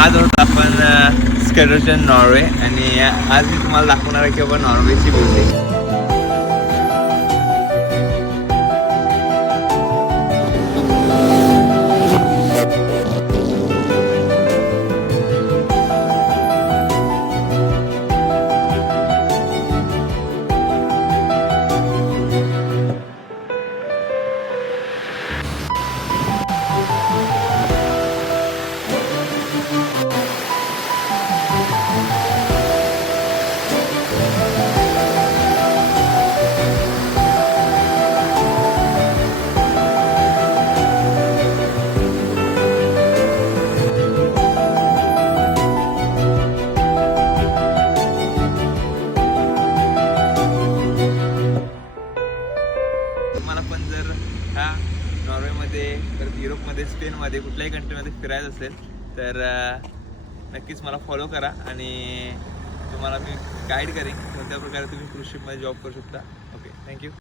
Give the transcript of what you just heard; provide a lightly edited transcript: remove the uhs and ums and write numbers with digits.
आज आहोत आपण स्केडर्शन नॉर्वे आणि आज मी तुम्हाला दाखवणार आहे की बाबा नॉर्वेची ब्युटी. तुम्हाला पण जर ह्या नॉर्वेमध्ये परत युरोपमध्ये स्पेनमध्ये कुठल्याही कंट्रीमध्ये फिरायचं असेल तर नक्कीच मला फॉलो करा आणि तुम्हाला मी गाईड करेन कोणत्या प्रकारे तुम्ही क्रूज शिपमध्ये जॉब करू शकता. Okay, thank you.